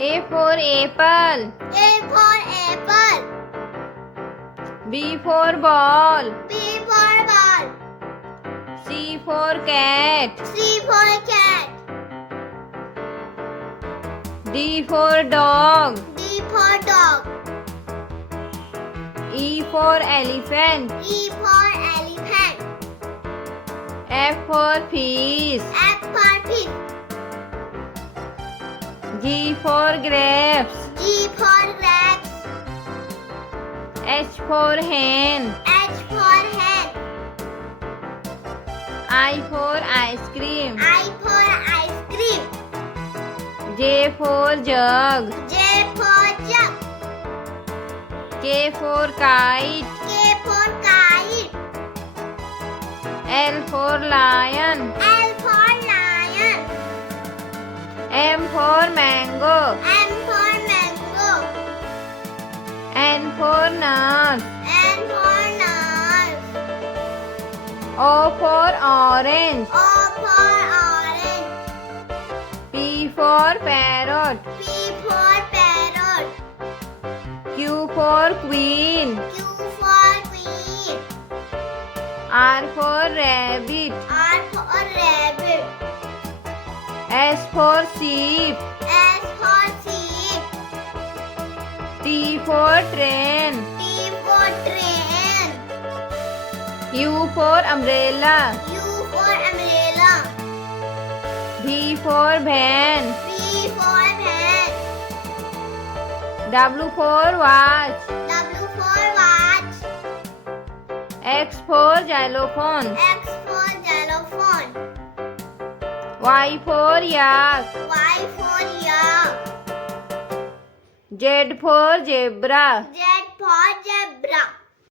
A for apple. A for apple. B for ball. B for ball. C for cat. C for cat. D for dog. D for dog. E for elephant. E for elephant. F for fish. F for fish. G for grapes. G for grapes. H for hen. H for hen. I for ice cream. I for ice cream. J for jug. J for jug. K for kite. K for kite. L for lion. L for lion. M for mango. M for mango. N for nut. N for nut. O for orange. O for orange. P for parrot. P for parrot. Q for queen. Q for queen. R for rabbit. R for rabbit. S for sheep. S for sheep. T for train. T for train. U for umbrella. U for umbrella. V for van. V for van. W for watch. W for watch. X for xylophone. X for xylophone. Y for yak. Y for yak. Z for zebra. Z for zebra.